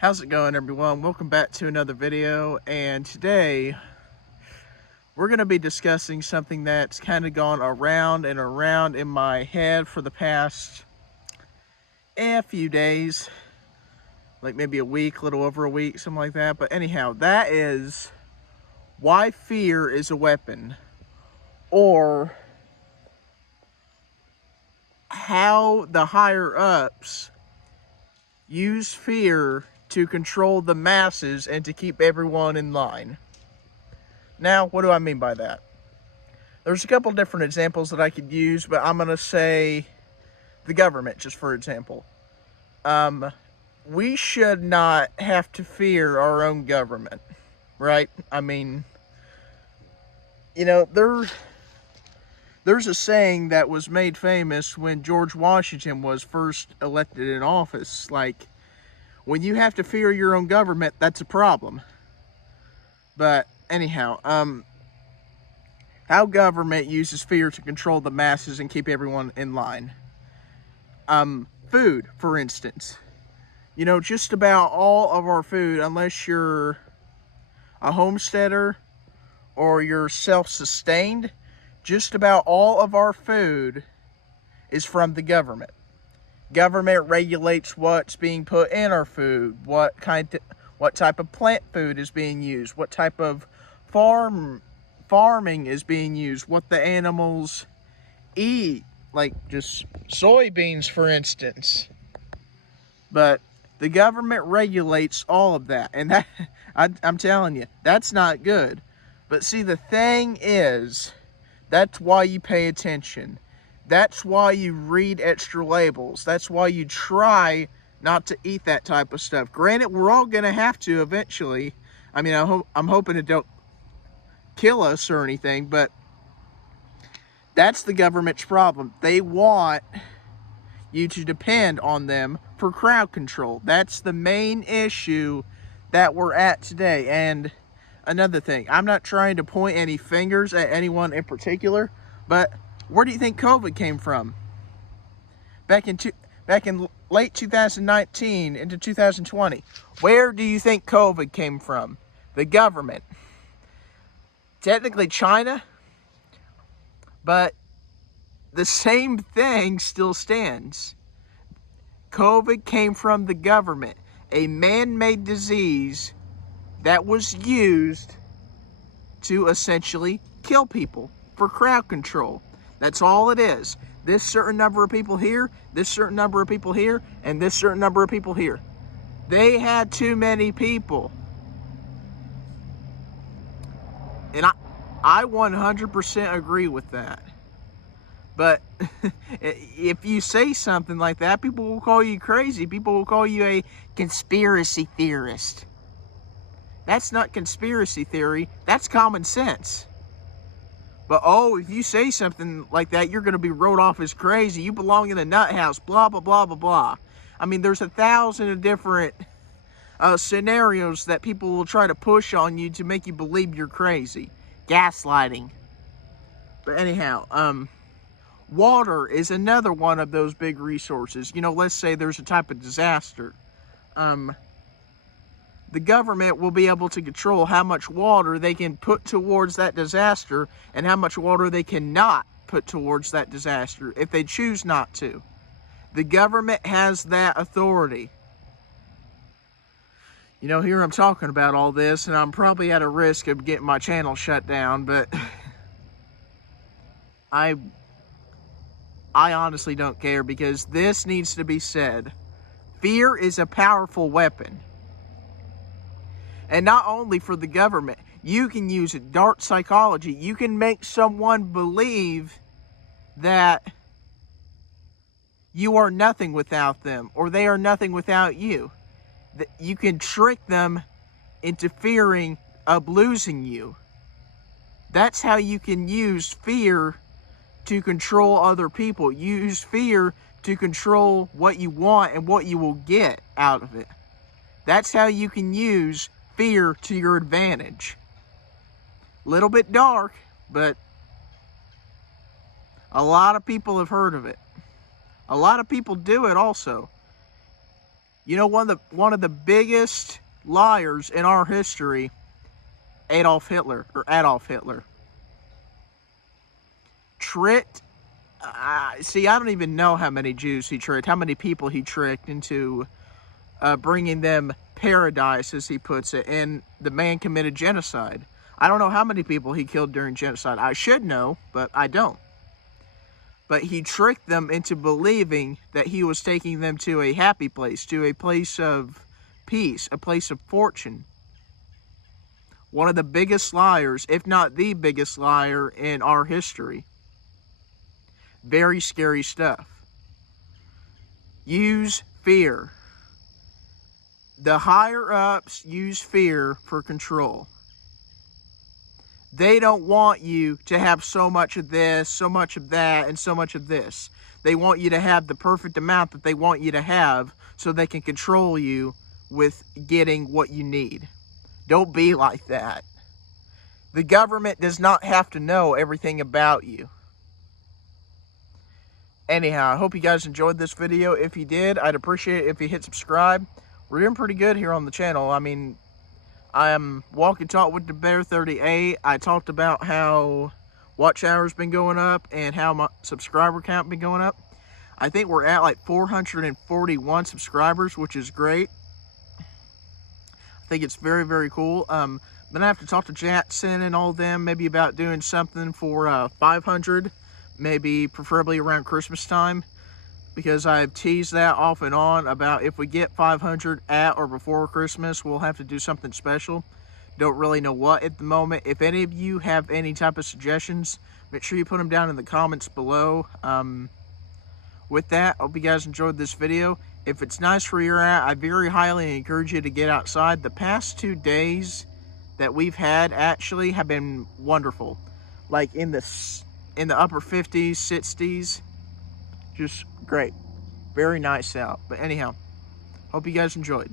How's it going, everyone? Welcome back to another video, and today we're going to be discussing something that's kind of gone around and around in my head for the past few days, like maybe a week, a little over a week, something like that. But anyhow, that is why fear is a weapon, or how the higher ups use fear to control the masses and to keep everyone in line. Now, what do I mean by that? There's a couple different examples that I could use, but I'm going to say the government, just for example. We should not have to fear our own government, right? I mean, you know, there's a saying that was made famous when George Washington was first elected in office, like, when you have to fear your own government, that's a problem. But anyhow, how government uses fear to control the masses and keep everyone in line. Food, for instance. You know, just about all of our food, unless you're a homesteader or you're self-sustained, just about all of our food is from the government. Government regulates what's being put in our food, what type of plant food is being used, what type of farming is being used, what the animals eat, like just soybeans, for instance. But the government regulates all of that, and that I'm telling you, that's not good. But see, the thing is, that's why you pay attention. That's why you read extra labels. That's why you try not to eat that type of stuff. Granted, we're all going to have to eventually. I mean, I'm hoping it don't kill us or anything, but that's the government's problem. They want you to depend on them for crowd control. That's the main issue that we're at today. And another thing, I'm not trying to point any fingers at anyone in particular, but where do you think COVID came from? Back in late 2019 into 2020. Where do you think COVID came from? The government. Technically China, but the same thing still stands. COVID came from the government, a man-made disease that was used to essentially kill people for crowd control. That's all it is. This certain number of people here, this certain number of people here, and this certain number of people here. They had too many people. And I 100% agree with that. But if you say something like that, people will call you crazy. People will call you a conspiracy theorist. That's not conspiracy theory. That's common sense. But, oh, if you say something like that, you're going to be wrote off as crazy. You belong in a nut house, blah, blah, blah, blah, blah. I mean, there's 1,000 different scenarios that people will try to push on you to make you believe you're crazy. Gaslighting. But anyhow, water is another one of those big resources. You know, let's say there's a type of disaster. The government will be able to control how much water they can put towards that disaster and how much water they cannot put towards that disaster if they choose not to. The government has that authority. You know, here I'm talking about all this, and I'm probably at a risk of getting my channel shut down, but I honestly don't care, because this needs to be said. Fear is a powerful weapon. And not only for the government, you can use it, dark psychology. You can make someone believe that you are nothing without them, or they are nothing without you. You can trick them into fearing of losing you. That's how you can use fear to control other people. Use fear to control what you want and what you will get out of it. That's how you can use fear to your advantage. Little bit dark, but a lot of people have heard of it. A lot of people do it also. You know, one of the biggest liars in our history, Adolf Hitler. Tricked, see, I don't even know how many Jews he tricked, how many people he tricked into bringing them paradise, as he puts it, and the man committed genocide. I don't know how many people he killed during genocide. I should know, but I don't. But he tricked them into believing that he was taking them to a happy place, to a place of peace, a place of fortune. One of the biggest liars, if not the biggest liar in our history. Very scary stuff. Use fear. The higher ups use fear for control. They don't want you to have so much of this, so much of that, and so much of this. They want you to have the perfect amount that they want you to have so they can control you with getting what you need. Don't be like that. The government does not have to know everything about you. Anyhow, I hope you guys enjoyed this video. If you did, I'd appreciate it if you hit subscribe. We're doing pretty good here on the channel. I mean, I am Walk and Talk with the Bear 38. I talked about how watch hours been going up and how my subscriber count been going up. I think we're at like 441 subscribers, which is great. I think it's very, very cool. I'm gonna have to talk to Jackson and all them maybe about doing something for 500, maybe preferably around Christmas time, because I've teased that off and on about if we get 500 at or before Christmas, we'll have to do something special. Don't really know what at the moment. If any of you have any type of suggestions, make sure you put them down in the comments below. With that, I hope you guys enjoyed this video. If it's nice where you're at, I very highly encourage you to get outside. The past 2 days that we've had actually have been wonderful. Like in the upper 50s, 60s. Just great. Very nice out. But anyhow, hope you guys enjoyed.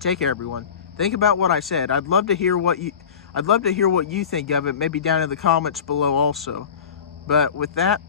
Take care, everyone. Think about what I said. I'd love to hear what you think of it, maybe down in the comments below also. But with that,